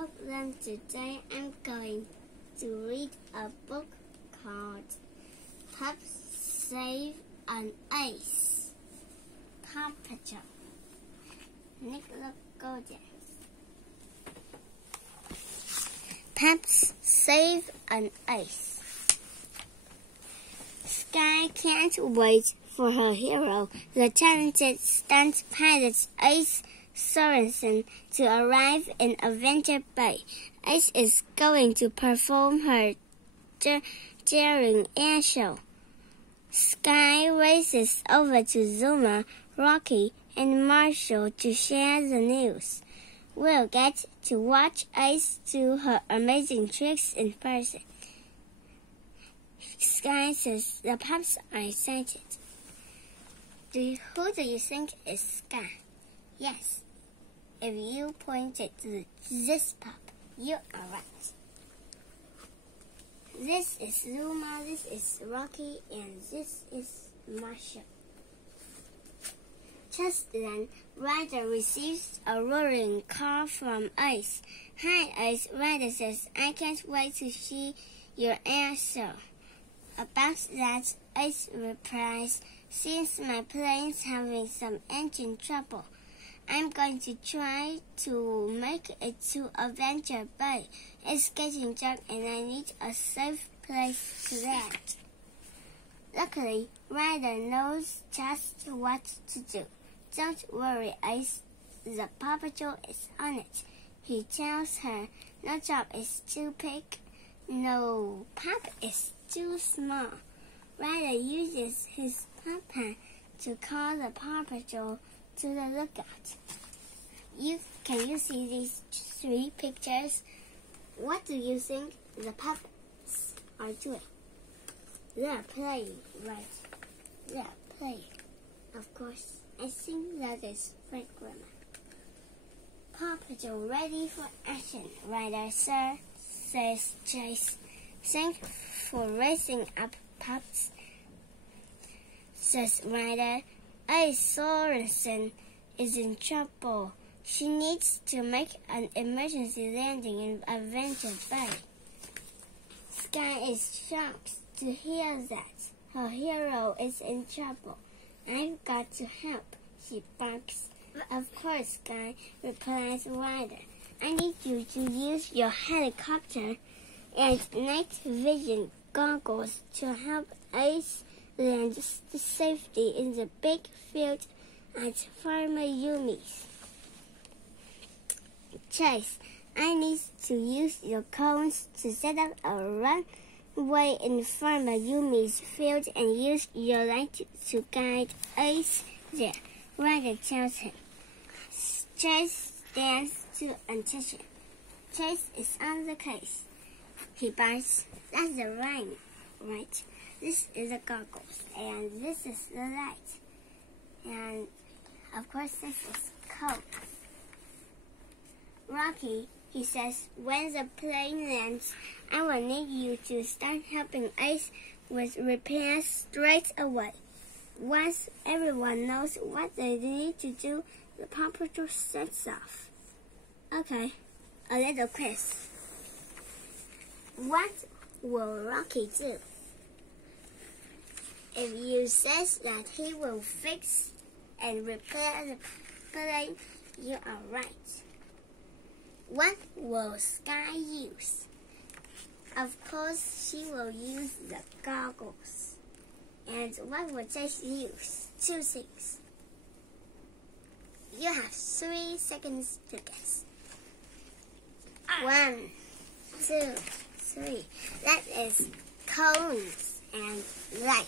program today I'm going to read a book called Pups Save an Ace. Paw Patrol. Nicholas Golden. Pups Save an Ace. Sky can't wait for her hero, the talented stunt pilot Ace Sorensen, to arrive in Adventure Bay. Ace is going to perform her daring air show. Sky races over to Zuma, Rocky, and Marshall to share the news. We'll get to watch Ace do her amazing tricks in person. Sky says the pups are excited. Who do you think is Sky? Yes, if you pointed to this pup, you are right. This is Zuma, this is Rocky, and this is Marshall. Just then, Ryder receives a roaring call from Ace. Hi, Ace. Ryder says, I can't wait to see your air show. About that, Ace replies, since my plane's having some engine trouble, I'm going to try to make it to Adventure Bay. It's getting dark and I need a safe place to land. Luckily, Ryder knows just what to do. Don't worry, Ace. The Paw Patrol is on it. He tells her no job is too big, no pup is too small. Ryder uses his pup hand to call the Paw Patrol to the lookout. Can you see these 3 pictures? What do you think the pups are doing? They're playing, right? They're playing. Of course, I think that is right grammar. Paw Patrol ready for action, Ryder, sir, says Chase. Thanks for raising up pups, says Ryder. Ace Sorensen is in trouble. She needs to make an emergency landing in Adventure Bay. Sky is shocked to hear that her hero is in trouble. I've got to help, she barks. Of course, Sky, replies Ryder. I need you to use your helicopter and night vision goggles to help Ace land safely in the big field at Farmer Yumi's. Chase, I need to use your cones to set up a runway in Farmer Yumi's field and use your light to guide Ace there, Ryder tells him. Chase stands to attention. Chase is on the case. He barks. That's the rhyme, right? This is the goggles, and this is the light. And, of course, this is coat. Rocky, he says, when the plane lands, I will need you to start helping Ace with repairs straight away. Once everyone knows what they need to do, the Paw Patrol sets off. Okay, a little quiz. What will Rocky do? If you says that he will fix and repair the plane, you are right. What will Sky use? Of course, she will use the goggles. And what will Chase use? 2 things. You have 3 seconds to guess. 1, 2, 3. That is cones and light.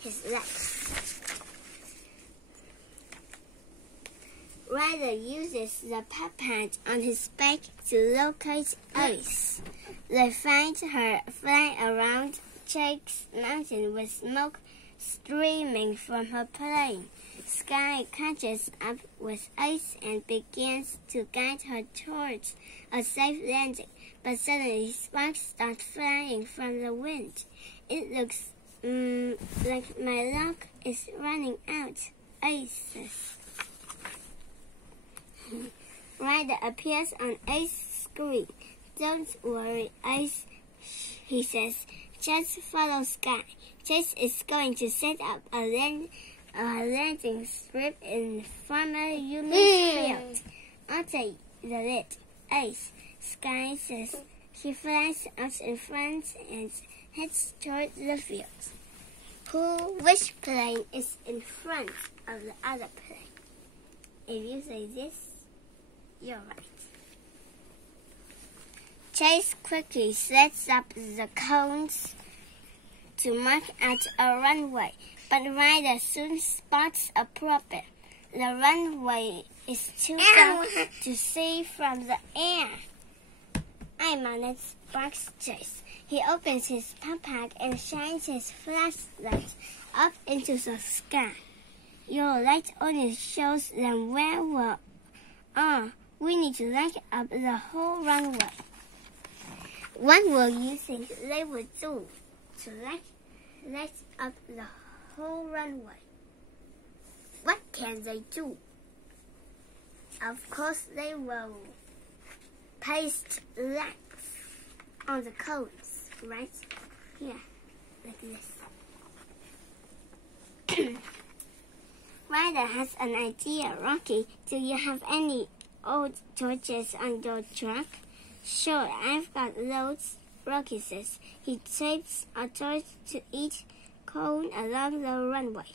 His light. Ryder uses the pup pad on his back to locate Ace. They find her flying around Jake's Mountain with smoke streaming from her plane. Sky catches up with Ace and begins to guide her towards a safe landing, but suddenly sparks start flying from the wind. It looks like my luck is running out, Ace says. Ryder appears on Ace's green. Don't worry, Ice, he says. Just follow Sky. Chase is going to set up a landing strip in Farmer Yumi's field. I'll take the lead, Ice, Sky says. She flies out in front and heads toward the field. Which plane is in front of the other plane? If you say this, you're right. Chase quickly sets up the cones to mark out a runway, but Ryder soon spots a problem. The runway is too dark to see from the air. I'm on it, barks Chase. He opens his backpack and shines his flashlight up into the sky. Your light only shows them where we are. We need to light up the whole runway. What will you think they would do to light up the whole runway? What can they do? Of course, they will paste lights on the cones, right? Here, like this. Ryder has an idea. Rocky, do you have any old torches on your truck? Sure, I've got loads, Rocky says. He tapes a torch to each cone along the runway.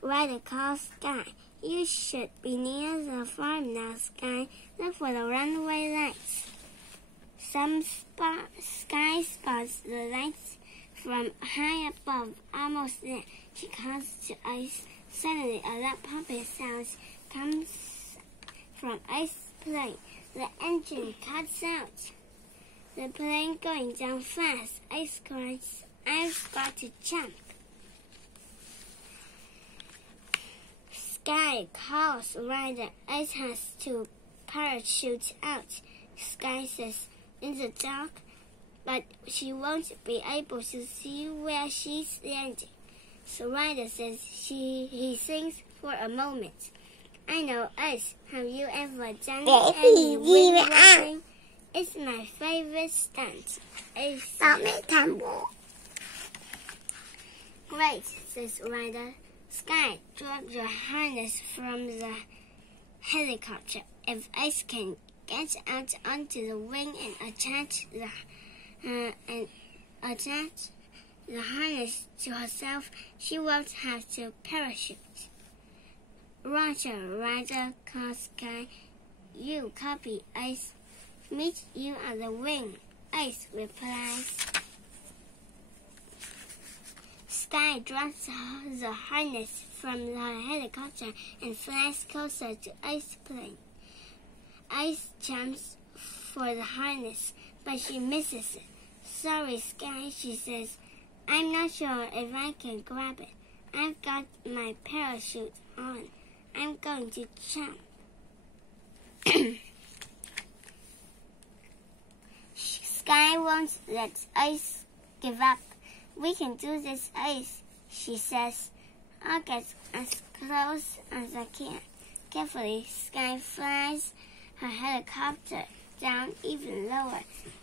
Ryder calls Sky. You should be near the farm now, Sky. Look for the runway lights. Sky spots the lights from high above, almost there. She calls to Ice. Suddenly, a loud pumping sound comes from Ice's plane. The engine cuts out. The plane going down fast. Ice cries, I've got to jump. Sky calls Ryder. Ice has to parachute out. Sky says, in the dark, but she won't be able to see where she's landing. So Ryder says he thinks for a moment. I know, Ice. Have you ever done any windsurfing? It's my favorite stunt. Ice. Great, says Ryder. Sky, drop your harness from the helicopter. If Ice can get out onto the wing and attach the harness to herself, she won't have to parachute. Roger, Ryder calls Sky. You copy, Ice. Meet you on the wing, Ice replies. Sky drops the harness from the helicopter and flies closer to Ice's plane. Ice jumps for the harness, but she misses it. Sorry, Sky, she says. I'm not sure if I can grab it. I've got my parachute on. I'm going to jump. Sky won't let Ice give up. We can do this, Ice, she says. I'll get as close as I can. Carefully, Sky flies her helicopter down even lower.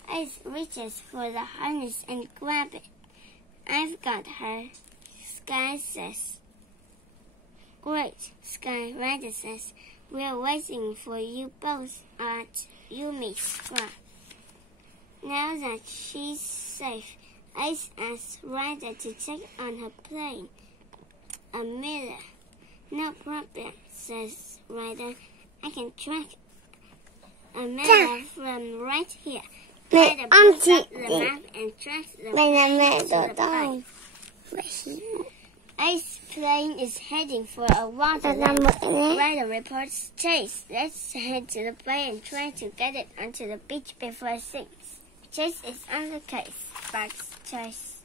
Ice reaches for the harness and grabs it. I've got her, Sky says. Great, Sky, Ryder says. We're waiting for you both at Yumi's farm. Now that she's safe, Ice asks Ryder to check on her plane. A mirror. No problem, says Ryder. I can track a mirror from right here. Ryder pulls up the map and tracks the plane to the plane. Ice's plane is heading for a water line. Ryder reports Chase. Let's head to the plane and try to get it onto the beach before it sinks. Chase is on the case, barks Chase.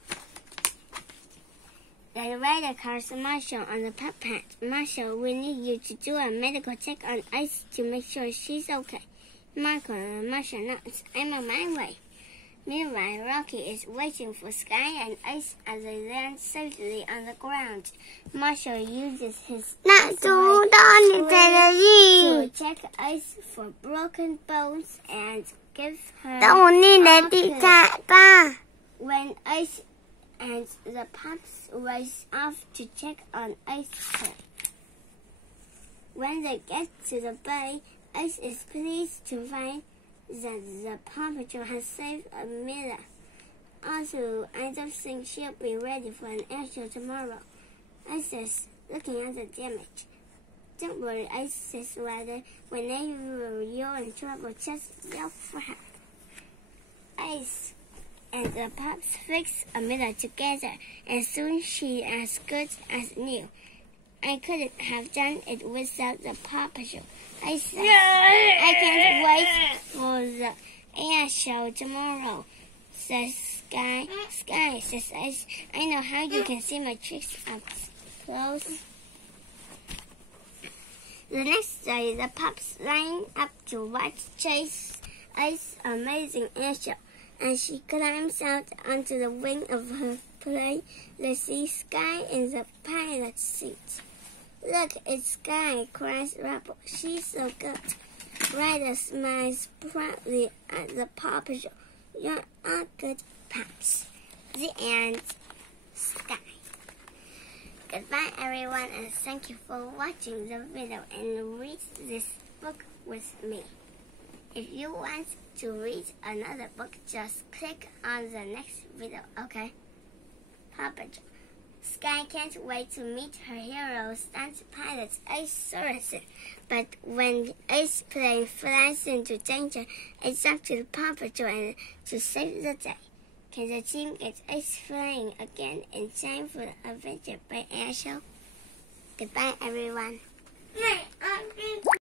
Then Ryder calls Marshall on the pad. Marshall, we need you to do a medical check on Ice to make sure she's okay. Marshall nods. I'm on my way. Meanwhile, Rocky is waiting for Sky and Ice as they land safely on the ground. Marshall uses his to check Ice for broken bones and give her when Ice and the pups race off to check on Ice's. When they get to the bay, Ice is pleased to find that the Paw Patrol has saved Amelia. Also, I don't think she'll be ready for an air show tomorrow. Ice says, looking at the damage. Don't worry, Ice says rather, whenever you're in trouble, just yell for help. Ice and the pups fix Amelia together, and soon she's as good as new. I couldn't have done it without the Paw Patrol. I said, I can't wait for the air show tomorrow, says Sky. Sky, says Ice, I know how you can see my tricks up close. The next day, the pups line up to watch Chase Ice's amazing air show. As she climbs out onto the wing of her plane, they see Sky in the pilot's seat. Look, it's Sky, cries Rubble. She's so good. Ryder smiles proudly at the Paw Patrol. You're all good pups. The end. Sky. Goodbye, everyone, and thank you for watching the video and read this book with me. If you want to read another book, just click on the next video, okay? Paw Patrol. Sky can't wait to meet her hero, stunt pilot Ace Sorensen. But when Ace plane flies into danger, it's up to the Paw Patrol and to save the day. Can the team get Ace flying again in time for the Adventure by Air Show? Goodbye, everyone.